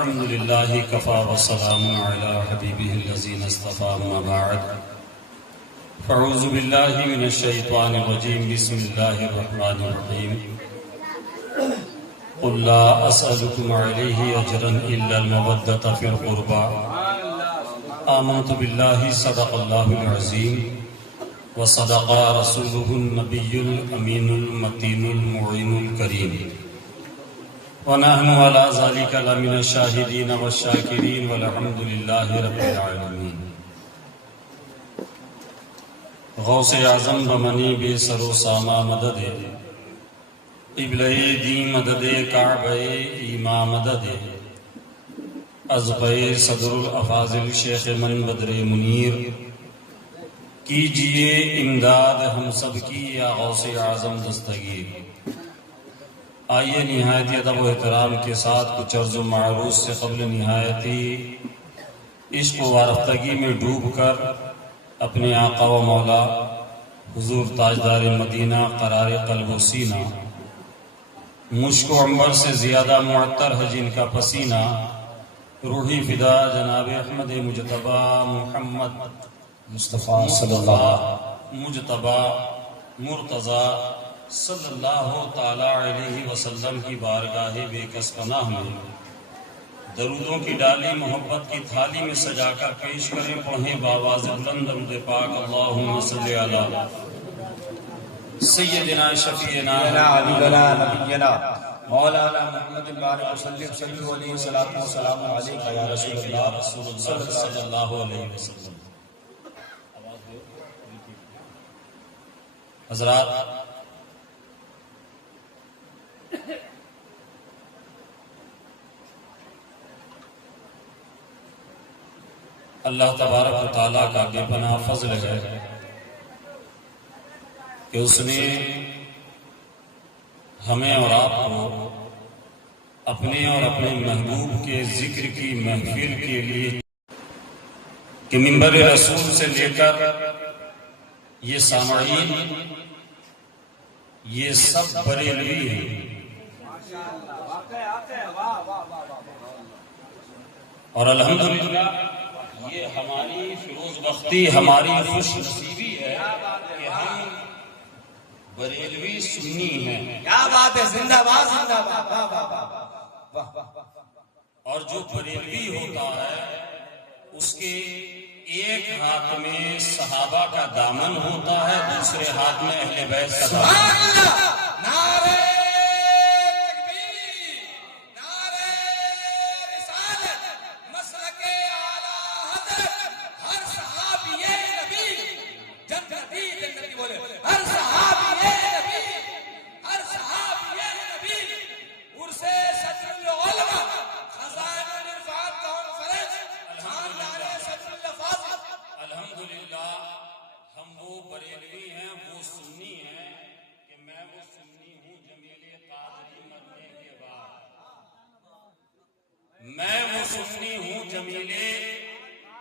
الحمد لله كفى والسلام على حبيبه الذين اصطفى أما بعد فأعوذ بالله من الشيطان الرجيم بسم الله الرحمن الرحيم قل لا أسألكم عليه أجرا إلا المودة في القربى آمنت بالله صدق الله العظيم وصدق رسوله النبي الأمين المتين المعين الكريم ونحن على ذلك لمن الشاهدين والشاكرين والحمد لله رب العالمين غوث اعظم بمنی بے سر و ساما مدد قبلہ دی مدد کعبہ ایما مدد ازبے صدر الافاضل شیخ من بدر منیر کیجئے امداد ہم سب کی یا غوث اعظم دستگیر. آئیے نہایتی ادب و احترام کے ساتھ کچھ عرض و معروض سے قبل نہایتی عشق و وارفتگی میں ڈوب کر اپنے آقا و مولا حضور تاجدار مدینہ قرار قلب و سینہ مشک و عنبر سے زیادہ معطر ہے جن کا پسینہ روحی فدا جناب احمد مجتبی محمد مصطفیٰ صلی اللہ مجتبی مرتضی صلی اللہ تعالی علیہ وسلم کی بارگاہ بے کس پناہ میں درودوں کی ڈالی محبت کی تھالی میں سجا کر پیش کریں پڑھیں باواز بلند درود پاک اللہم صلی علی سیدنا شفیعنا حبیبنا نبینا مولانا محمد بارک وسلم صلی علیہ وسلم علیکہ یا رسول اللہ صلی اللہ علیہ وسلم. حضرات، اللہ تبارک و تعالیٰ کا بے پناہ فضل ہے کہ اس نے ہمیں اور آپ کو اپنے اور اپنے محبوب کے ذکر کی محفل کے لیے کہ منبر رسول سے لے کر یہ سامعین یہ سب بریلوی ہیں. اور الحمدللہ یہ ہماری فیروز بختی ہماری خوش نصیبی ہے کہ ہم بریلوی سنی ہیں. کیا بات ہے، زندہ باد زندہ باد. اور جو بریلوی ہوتا ہے اس کے ایک ہاتھ میں صحابہ کا دامن ہوتا ہے، دوسرے ہاتھ میں اہل بیت کا دامن. نعرہ میں وہ سنی ہوں جمیل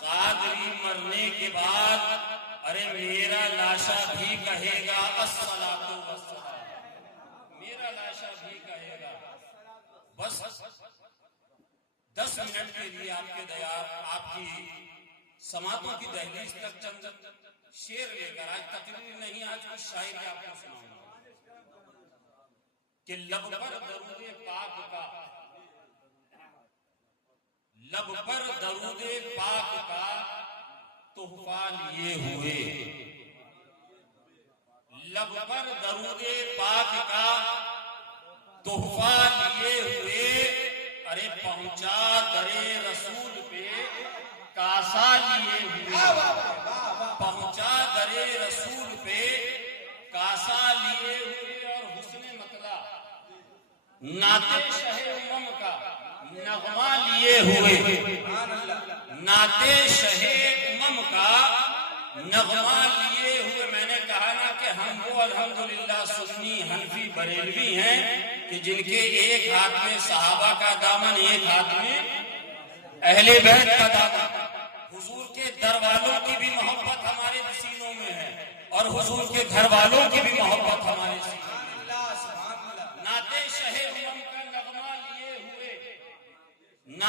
قادری مرنے کے بعد ارے میرا لاشا بھی کہے گا الصلاۃ والسلام، میرا لاشا بھی کہے گا. بس 10 منٹ کے لیے آپ کے آپ کی سماعتوں کی دہلیز تک چند شعر لے کر آج تقریر نہیں، آج کچھ شاعری آپ کو سناؤں گا کہ لب پر درود پاک کا، لب پر درود پاک کا تحفہ لیے ہوئے، لب پر درود پاک کا تحفہ لیے ہوئے ارے پہنچا درے رسول پہ کاسا لیے ہوئے، پہنچا درے رسول پہ کاسا لیے ہوئے اور حسن مطلع نعت شہ امم کا نغمہ لیے ہوئے، نعت شہ امم کا نغمہ لیے ہوئے. میں نے کہا نا کہ ہم وہ الحمدللہ سنی حنفی بریلوی ہیں کہ جن کے ایک ہاتھ میں صحابہ کا دامن، ایک ہاتھ میں اہل بیت کا دامن. حضور کے در والوں کی بھی محبت ہمارے سینوں میں ہے اور حضور کے گھر والوں کی بھی محبت ہمارے سینوں میں ہے. نعت شہ امم کا نغمہ لیے ہوئے،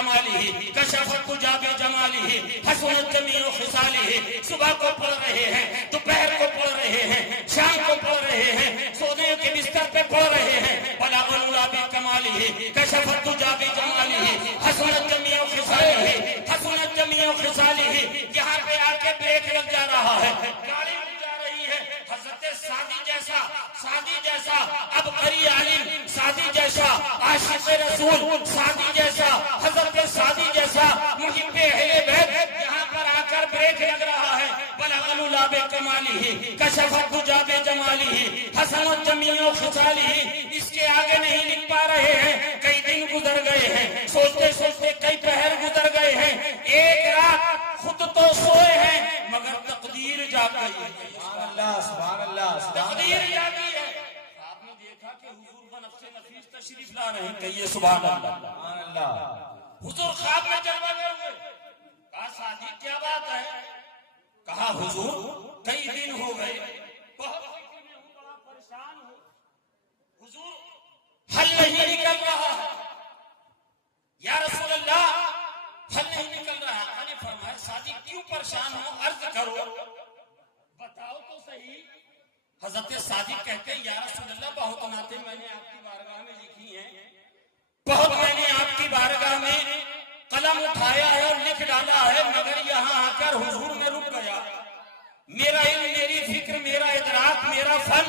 کمالہ کشفت دجا بجمالہ حسنت جمیع خصالہ. صبح کو پڑھ رہے ہیں, دوپہر کو پڑھ رہے ہیں, شام کو پڑھ رہے ہیں, سونے کے بستر پہ پڑھ رہے ہیں. بلغ العلا بکمالہ کشفت دجا بجمالہ حسنت جمیع خصالہ حسنت جمیع خصالہ. یہاں پہ آ کے بریک لگ جا رہا ہے, گاڑی جا رہی ہے. حضرت سعدی جیسا عبقری عالم, سعدی جیسا عاشق رسول, سعدی جیسا حضرت سعدی جیسا محب اہل بیت یہاں پر آ کر بریک لگ رہا ہے. بلغ العلا بکمالہ کشفت دجا بجمالہ حسنت جمیع خصالہ. اس کے آگے نہیں لکھ پا رہے ہیں. کئی دن گزر گئے ہیں, سوچتے سوچتے کئی پہر گزر گئے ہیں. ایک رات خود تو سوئے ہیں مگر تقدیر جاگ گئی ہے. سبحان اللہ سبحان اللہ تقدیر جاگی ہے. آپ نے دیکھا کہ حضور بنفس نفیس تشریف لا رہے ہیں, کہیے سبحان اللہ. سبحان اللہ. حضور خواب میں جلوہ گئے ہوئے. کہا سعدی کیا بات ہے؟ کہا حضور کئی دن ہو گئے, بہت فکر میں ہوں, بڑا پریشان ہوں. حضور حل نہیں نکل رہا ہے. یا رسول اللہ حل نہیں نکل رہا. آقا نے فرمایا سعدی کیوں پریشان ہو, عرض کرو, بتاؤ تو صحیح. حضرت سعدی کہتے ہیں یا رسول اللہ بہت نعتیں میں نے آپ کی بارگاہ میں لکھی ہیں, بہت میں نے آپ کی بارگاہ میں قلم اٹھایا ہے اور لکھ ڈالا ہے, مگر یہاں آ کر حضور میں رک گیا. میرا علم, میری فکر, میرا ادراک, میرا فن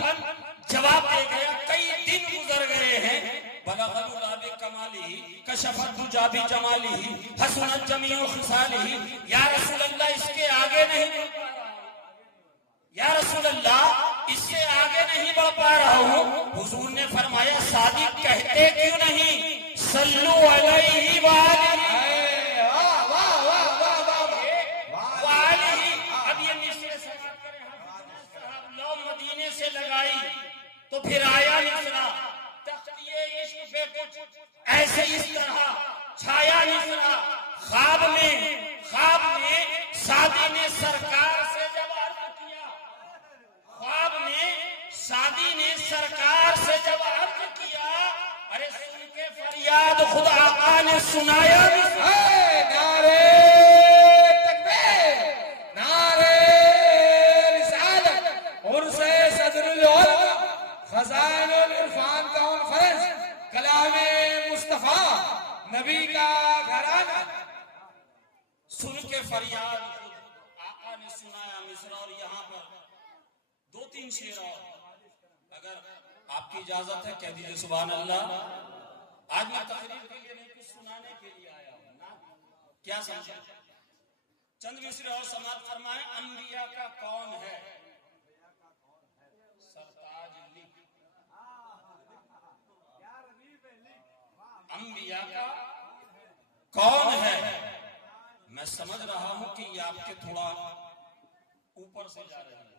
جواب دے گیا. کئی دن گزر گئے ہیں. بلغ العلا بکمالہ کشفت دجا بجمالہ حسنت جمیع خصالہ. یا رسول اللہ اس کے آگے نہیں, یا رسول اللہ اس سے آگے نہیں بڑھ پا رہا ہوں. حضور نے فرمایا سعدی کہتے کیوں نہیں صلو علیہ وآلہ وآلہ. اب یہ مصرے سماعت کریں, صاحب لو مدینے سے لگائی تو پھر آیا نظرہ, تختیے عشق پہ کچھ ایسے اس طرح چھایا نظرہ. خواب میں سعدی نے سرکار سے جب عرض کیا, خواب میں سعدی نے سرکار سے جب عرض کیا, ارے سن کے فریاد خود آقا نے سنایا. نعرے تکبیر, نعرے رسالت, عرس صدر العلماء, خزائن العرفان کانفرنس, کلام مصطفیٰ نبی کا گھرانہ. سن کے فریاد خود آقا نے سنایا مصرع. اور یہاں پر دو تین شعر اور اگر آپ کی اجازت ہے کہہ دیجیے سبحان اللہ. آج میں تقریر کے لیے نہیں, کچھ سنانے کے لیے آیا ہوں نا, کیا سمجھا. چند مصرے اور سماعت فرمائیں. انبیاء کا کون ہے سرتاج لکھ, انبیاء کا کون ہے. میں سمجھ رہا ہوں کہ یہ آپ کے تھوڑا اوپر سے جا رہے ہیں.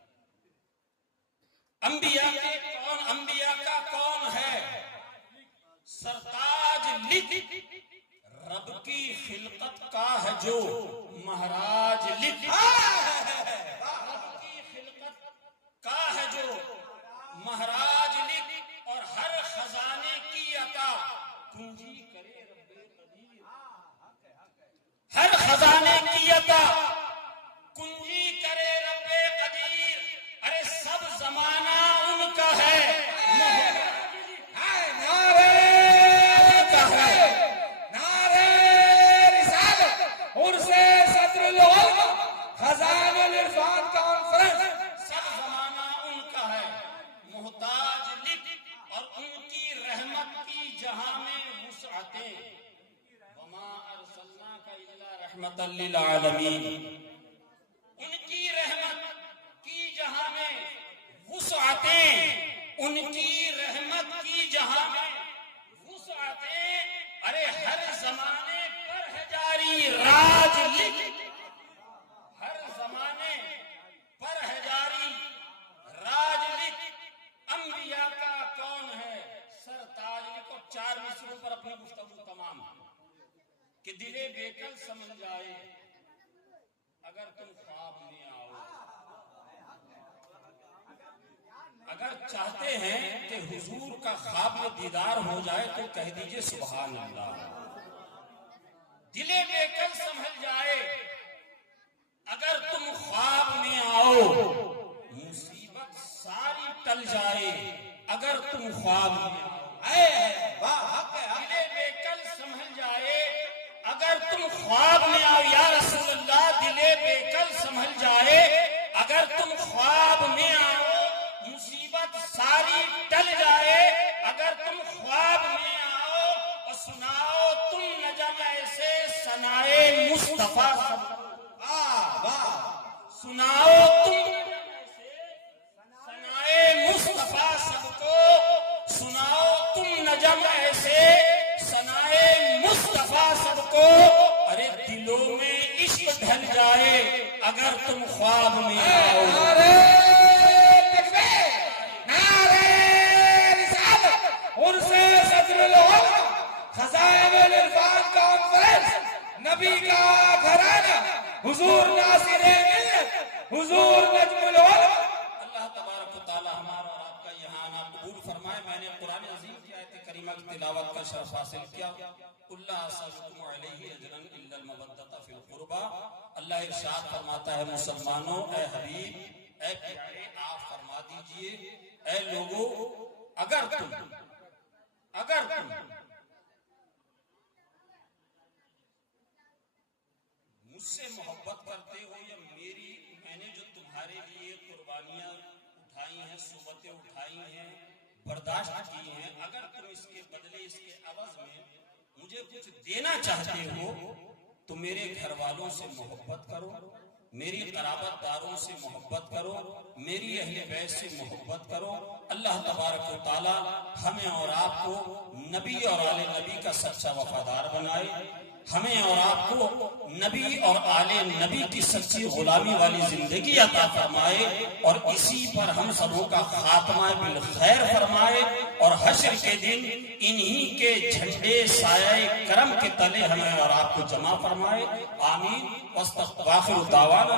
انبیاء کا کون ہے سرتاج لکھ, رب کی خلقت کا ہے جو مہراج لکھ, رب کی خلقت کا ہے جو مہراج لکھ. اور ہر خزانے کی عطا کنجی کرے رب قدیر, ہر خزانے کی عطا کنجی کرے رب قدیر. ارے سب زمانہ ان کا ہے, نعرے رسالت, عرس صدر العلماء, خزائن العرفان کانفرنس. سب زمانہ ان کا ہے, محتاج لکھ. اور ان کی رحمت کی جہاں میں وسعتیں, وما ارسلناک الا رحمت للعالمین. ان کی رحمت کی جہاں میں وسعتیں, ان کی رحمت کی جہاں میں وسعتیں. ارے ہر زمانے پر ہے جاری راج لکھ, ہر زمانے پر ہے جاری راج لکھ. انبیاء کا کون ہے سرتاج لکھ. اور 4 مصروں پر اپنی گفتگو تمام کہ دلے بیکل سمجھ جائے اگر تم خواب میں آؤ. اگر چاہتے ہیں کہ حضور کا خواب میں دیدار ہو جائے تو کہہ دیجئے سبحان اللہ. دل بےکل سنبھل جائے اگر تم خواب میں آؤ، مصیبت ساری ٹل جائے اگر تم خواب میں آؤ، دل بےکل سنبھل جائے اگر تم خواب میں آؤ، یا رسول اللہ دل بےکل سنبھل جائے اگر تم خواب میں آؤ، مصیبت ساری ٹل جائے اگر تم خواب میں آؤ، اور سناؤ تم نجم ایسے ثنائے مصطفیٰ سناؤ تم ثنائے مصطفیٰ سب کو، سناؤ تم نجم ایسے ثنائے مصطفیٰ سب کو، ارے دلوں میں عشق ڈھل جائے اگر تم خواب میں آؤ۔ نعرہ تکبیر، نعرہ رسالت، عرس صدر العلماء، خزائن العرفان کانفرنس، نبی کا گھرانہ، حضور ناصر ملت، حضور نجم العلماء۔ اللہ تبارک و تعالی ہمارا اور آپ کا یہاں آنا قبول فرمائے۔ میں نے قرآن عظیم کی آیت کریمہ کی تلاوت کا شرف حاصل کیا۔ اللہ اسألکم علیہ اجرا الا المودۃ فی القربى۔ اللہ ارشاد فرماتا ہے مسلمانوں، اے حبیب، اے پیارے، آپ فرما دیجئے اے لوگوں، اگر تم مجھ سے محبت کرتے ہو، یا میں نے جو تمہارے لیے قربانیاں اٹھائی ہیں، صوبتیں اٹھائی ہیں، برداشت کی ہیں، اگر تم اس کے بدلے، اس کے عوض میں مجھے کچھ دینا چاہتے ہو تو میرے گھر والوں سے محبت کرو، میری قرابت داروں سے محبت کرو، میری اہل بیت سے محبت کرو۔ اللہ تبارک و تعالی ہمیں اور آپ کو نبی اور آل نبی کا سچا وفادار بنائے، ہمیں اور آپ کو نبی اور آل نبی کی سچی غلامی والی زندگی عطا فرمائے، اور اسی پر ہم سبوں کا خاتمہ بالخیر فرمائے، اور حشر کے دن انہی کے جھنڈے سایہ کرم کے تلے ہمیں اور آپ کو جمع فرمائے۔ آمین۔ واخر دعوانا